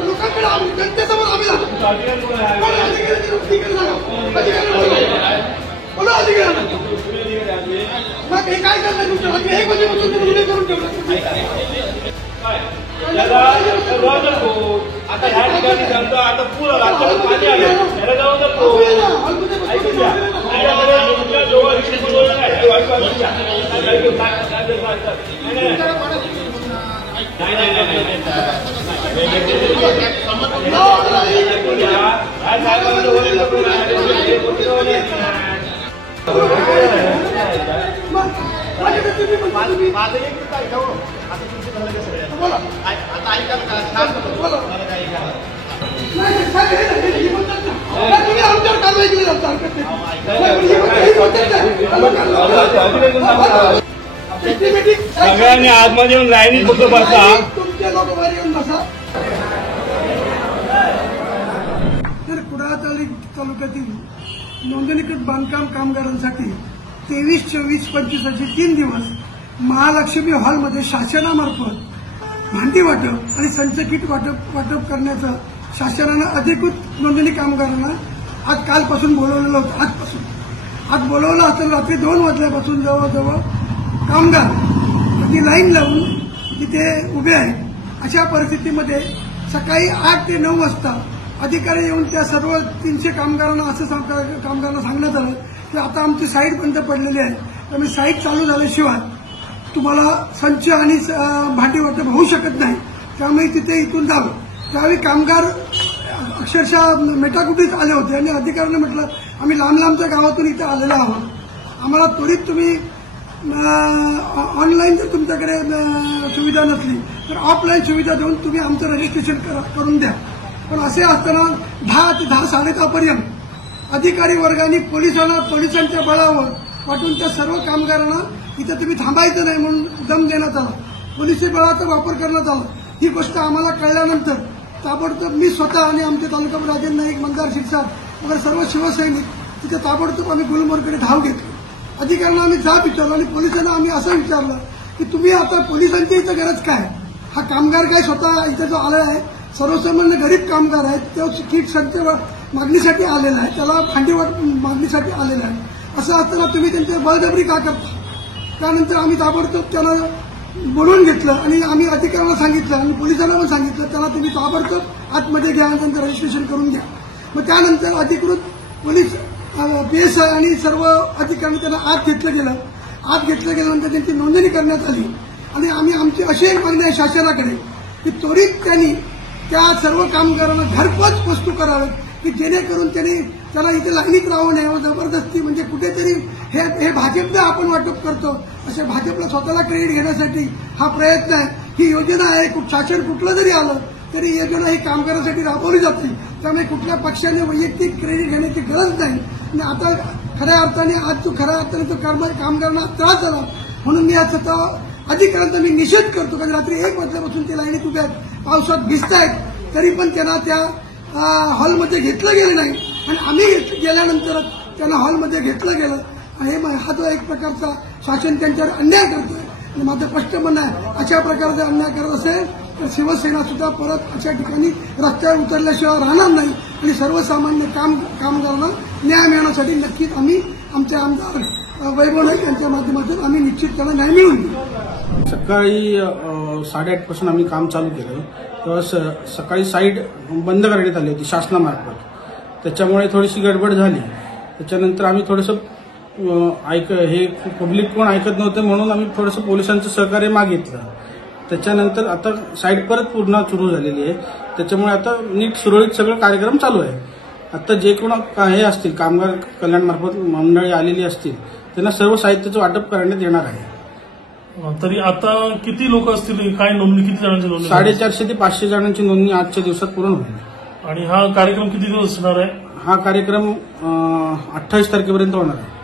लोकांकडे आम्ही जनतेसमोर आम्ही बोला अधिकाऱ्यांना मग हे काय करणार तुमच्या हे कोणी गुन्हे करून ठेवलं आता ह्या ठिकाणी जनता आता पूर राज्यात पाणी आलं त्याला जाऊन ऐकून घ्या सगळ्यांनी आतमध्ये येऊन लाईनीत फक्त बसा. तुमचे लोक वर येऊन बसा. तर कुडाळ तालुक्यातील नोंदणीकृत बांधकाम कामगारांसाठी 23, 24, 25 असे 3 दिवस महालक्ष्मी हॉलमध्ये शासनामार्फत भांडी वाटप आणि संच किट वाटप करण्याचं शासनानं अधिकृत नोंदणी कामगारांना आज कालपासून बोलवलेलं होतं. आज बोलवलं असताना रात्री 2 वाजल्यापासून जवळजवळ कामगार ती लाईन लावून तिथे उभे आहेत. अशा परिस्थितीमध्ये सकाळी 8 ते 9 वाजता अधिकारी येऊन त्या सर्व 300 कामगारांना कामगारांना सांगण्यात आलं की आता आमची साईट बंद पडलेली आहे, त्यामुळे साईट चालू झाल्याशिवाय तुम्हाला संच आणि भांडी वाटप होऊ शकत नाही, त्यामुळे तिथे इथून जावं. त्यावेळी कामगार अक्षरशः मेटाकुटीत आले होते आणि अधिकाऱ्यांनी म्हटलं आम्ही लांबच्या गावातून इथे आलेलो आहोत, आम्हाला त्वरित तुम्ही ऑनलाईन जर तुमच्याकडे सुविधा नसली तर ऑफलाईन सुविधा देऊन तुम्ही आमचं रजिस्ट्रेशन करून द्या. पण असे असताना 10 ते 10:30 पर्यंत अधिकारी वर्गाने पोलिसांच्या बळावर वाटून त्या सर्व कामगारांना इथे तुम्ही थांबायचं नाही म्हणून दम देण्यात आला, पोलिसी बळाचा वापर करण्यात आला. ही गोष्ट आम्हाला कळल्यानंतर ताबडतोब मी स्वतः आणि आमचे तालुका राजेंद्र नाईक, मंदार शिरसाट वगैरे सर्व शिवसैनिक तिथे ताबडतोब आम्ही गुलमोहरकडे धाव घेतली. अधिकाऱ्यांना आम्ही जाब विचारला आणि पोलिसांना आम्ही असं विचारलं की तुम्ही आता पोलिसांची इथं गरज काय, हा कामगार काय स्वतः इथं जो आला आहे सर्वसामान्य गरीब कामगार आहेत, तो किट संच मागणीसाठी आलेला आहे, त्याला भांडी मागणीसाठी आलेला आहे. असं असताना तुम्ही त्यांची बळजबरी का करता. त्यानंतर आम्ही ताबडतोब त्याला बोलवून घेतलं आणि आम्ही अधिकाऱ्यांना सांगितलं आणि पोलिसांना पण सांगितलं त्याला तुम्ही ताबडतोब आतमध्ये घ्या आणि त्यांचं रजिस्ट्रेशन करून घ्या. मग त्यानंतर अधिकृत पोलीस PSI आणि सर्व अधिकाऱ्यांनी त्यांना आत घेतलं गेलं. आत घेतलं गेल्यानंतर त्यांची नोंदणी करण्यात आली आणि आमची अशी एक मागणी आहे शासनाकडे की त्वरित त्यांनी त्या सर्व कामगारांना घरपोच वस्तू कराव्यात की जेणेकरून त्याला इथे लाईनीत राहू नये. जबरदस्ती म्हणजे कुठेतरी हे भाजपला आपण वाटप करतो असे भाजपला स्वतःला क्रेडिट घेण्यासाठी हा प्रयत्न आहे. ही योजना आहे, शासन कुठलं जरी आलं तरी योजना ही कामगारांसाठी राबवली जाते, त्यामुळे कुठल्या पक्षाने वैयक्तिक क्रेडिट घेण्याची गरज नाही. आणि आता खऱ्या अर्थाने तो कामगारांना त्रास झाला म्हणून मी आज स्वतः अधिकाऱ्यांचा मी निषेध करतो की रात्री 1 वाजल्यापासून ते लाईनीत उभे आहेत, पावसात भिजतायत, तरी पण त्यांना त्या हॉलमध्ये घेतलं गेलं नाही आणि आम्ही गेल्यानंतर त्यांना हॉलमध्ये घेतलं गेलं. हा जो एक प्रकारचा शासन त्यांच्यावर अन्याय करतोय आणि माझं स्पष्ट म्हणणं आहे अशा प्रकारचा अन्याय करत असेल तर शिवसेना सुद्धा परत अशा ठिकाणी रस्त्यावर उतरल्याशिवाय राहणार नाही आणि सर्वसामान्य कामगारांना न्याय मिळवण्यासाठी नक्कीच आम्ही आमचे आमदार वैभव नाईक यांच्या माध्यमातून आम्ही निश्चित त्यांना न्याय मिळवून देऊ. सकाळी 8:30 पासून आम्ही काम चालू केलं तेव्हा सकाळी साईट बंद करण्यात आली होती शासनामार्फत, त्याच्यामुळे थोडीशी गडबड झाली. त्याच्यानंतर आम्ही थोडंसं हे पब्लिक कोण ऐकत नव्हते म्हणून आम्ही थोडंसं पोलिसांचं सहकार्य मागितलं. त्याच्यानंतर आता साईट परत पूर्ण सुरू झालेली आहे, त्याच्यामुळे आता नीट सुरळीत सगळं कार्यक्रम चालू आहे. आता जे कोण हे असतील कामगार कल्याणमार्फत मंडळी आलेली असतील त्यांना सर्व साहित्याचं वाटप करण्यात येणार आहे. तरी आता किती लोक असतील, काय नोंदणी, किती जणांची नोंदणी? 450 ते 500 जणांची नोंदणी आजच्या दिवसात पूर्ण होईल. आणि हा कार्यक्रम किती दिवस असणार आहे? हा कार्यक्रम 28 तारखेपर्यंत होणार आहे.